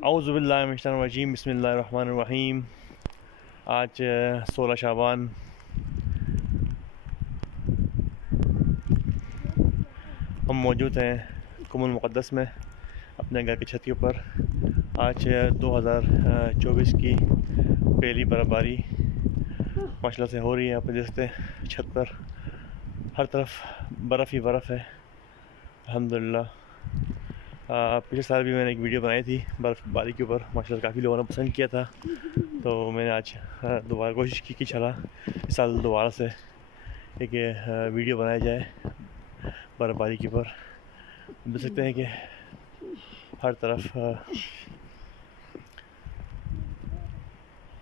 औज़ुबिल्लाहिमिनश्शैतानिर्रजीम बिस्मिल्लाहिर्रहमानिर्रहीम। आज 16 शाबान हम मौजूद हैं कुमुल मुक़द्दस में अपने घर की छत के ऊपर। आज 2024 की पहली बर्फ़बारी माशाल्लाह से हो रही है। आप देख सकते हैं छत पर हर तरफ बर्फ़ ही बर्फ़ है अल्हम्दुलिल्लाह। पिछले साल भी मैंने एक वीडियो बनाई थी बर्फ़बारी के ऊपर, माशाल्लाह काफ़ी लोगों ने पसंद किया था, तो मैंने आज दोबारा कोशिश की कि चला इस साल दोबारा से एक वीडियो बनाया जाए बर्फ़बारी के ऊपर। देख सकते हैं कि हर तरफ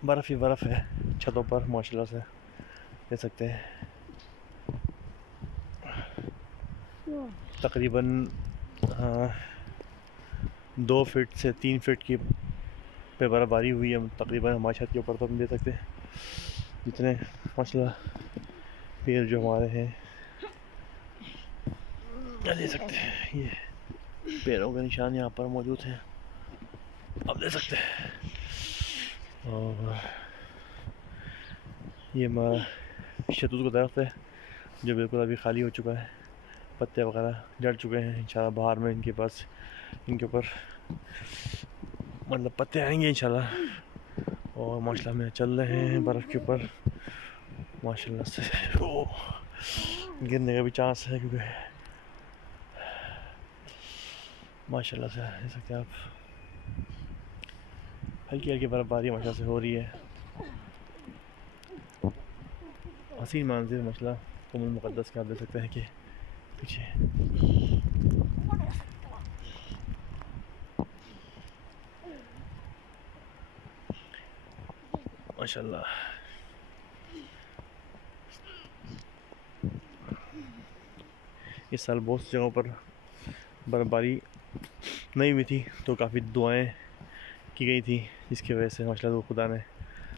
बर्फ़ ही बर्फ़ है छतों पर माशाल्लाह से देख सकते हैं। तकरीबन 2 फीट से 3 फीट की पे बर्फ़बारी हुई है तकरीबन हमारी छत के ऊपर। तो हम देख सकते हैं जितने माशाल्लाह पेड़ जो हमारे हैं, देख सकते हैं ये पेड़ों के निशान यहाँ पर मौजूद हैं, आप देख सकते हैं। और ये हमारा शतूत का दरख्त है जो बिल्कुल अभी खाली हो चुका है, पत्ते वगैरह झड़ चुके हैं। इंशाल्लाह बाहर में इनके पास इनके ऊपर मतलब पत्ते आएंगे इंशाल्लाह। और माशाल्लाह में चल रहे हैं बर्फ़ के ऊपर माशाल्लाह से। गिरने का भी चांस है क्योंकि माशाल्लाह से देख सकते हैं आप हल्की हल्की बर्फ़बारी माशाल्लाह से हो रही है। हसीन मंज़िर माशाल्लाह कुमुल मुक़द्दस के आप देख सकते हैं कि पीछे माशाल्लाह। इस साल बहुत सी जगहों पर बर्फ़बारी नहीं हुई थी तो काफ़ी दुआएं की गई थी, जिसकी वजह से माशाल्लाह खुदा ने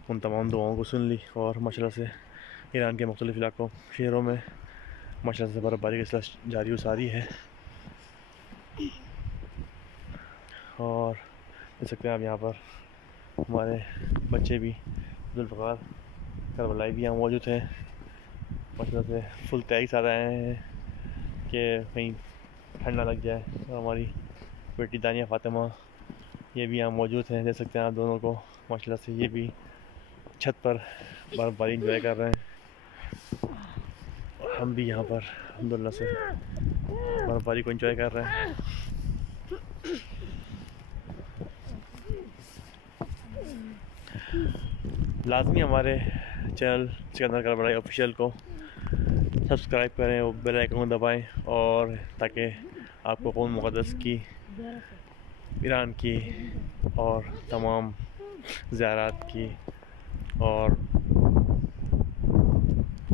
उन तमाम दुआओं को सुन ली। और माशाल्लाह से ईरान के मुख्तलिफ़ इलाकों शहरों में माशाल्लाह से बर्फ़बारी का सिलसिला जारी सारी है। और देख सकते हैं आप यहाँ पर हमारे बच्चे भी जुल्फ़कार करबलाई भी यहाँ मौजूद हैं माशाल्लाह से। फुल तैयारी से आ रहे हैं कि कहीं ठंड ना लग जाए। और हमारी बेटी दानिया फ़ातिमा ये भी यहाँ मौजूद हैं, देख सकते हैं आप दोनों को माशाल्लाह से। ये भी छत पर बर्फ़बारी इंजॉय कर रहे हैं और हम भी यहाँ पर अल्हम्दुलिल्लाह से बर्फ़बारी को इंजॉय कर रहे हैं। लाजमी हमारे चैनल सिकंदर करबलाई ऑफिशियल को सब्सक्राइब करें और बेल आइकन दबाएं, और ताकि आपको कुमुल मुक़द्दस की, ईरान की और तमाम ज़ियारात की और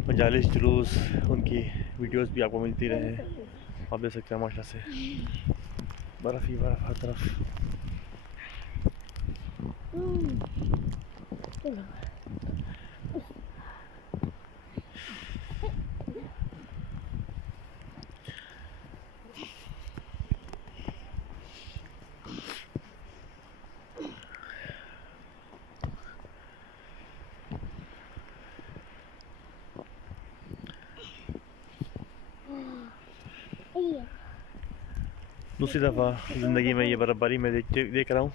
मजालिस जुलूस उनकी वीडियोस भी आपको मिलती रहे। आप देख सकते हैं माशाल्लाह से बर्फ़ ही बर्फ़ हर तरफ। दूसरी दफ़ा ज़िंदगी में ये बर्फ़बारी मैं देख रहा हूँ।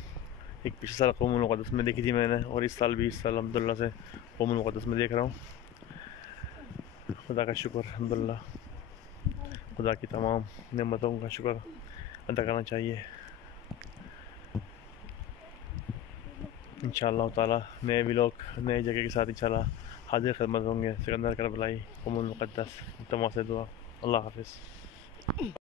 एक पिछले साल कुमुल मुक़द्दस में देखी थी मैंने, और इस साल अल्हम्दुलिल्लाह से कुमुल मुक़द्दस में देख रहा हूँ। खुदा का शुक्र अल्हम्दुलिल्लाह, खुदा की तमाम नेमतों का शुक्र अदा करना चाहिए। इंशाअल्लाह ताला नए व्लॉग नए जगह के साथ इंशाअल्लाह हाजिर खिदमत होंगे। सिकंदर करबलाई कुमुल मुक़द्दस, तमाम से दुआ। अल्लाह हाफ़िज़।